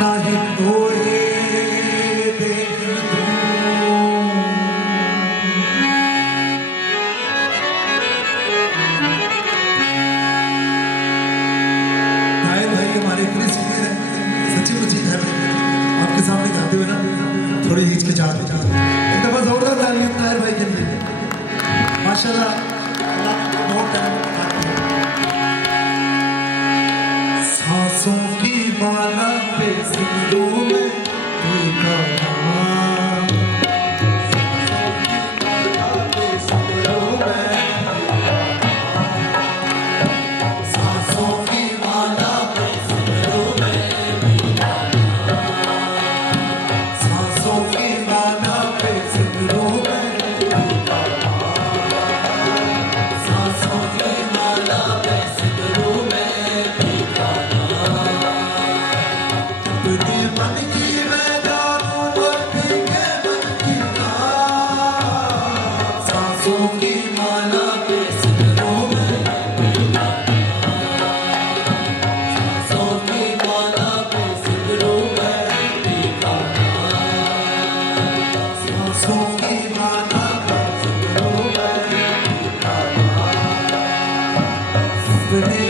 ना ही तोड़े देख घायल भाई हमारे इतने सीनियर हैं, सच्ची मुच्ची घायल आपके सामने गाते हुए ना थोड़ी हिचकिचाहट एक दफा जोरदार तालियां घायल भाई के लिए। माशाल्लाह बहुत टैलेंट दिखाते हैं। सांसों की माला पे सिंदूर में टीका नाम, सांसों की माला पे सिंदूर में टीका नाम, सांसों की माला पे सिंदूर में टीका नाम, सांसों की माला पे सिंदूर में टीका नाम। अपने मन की मैं जानूं और फीके मन की नाम, सांसों की माला पे सिंदूर में टीका नाम, सांसों की माला पे सिंदूर में टीका नाम, सांसों की माला पे सिंदूर में टीका नाम। अपने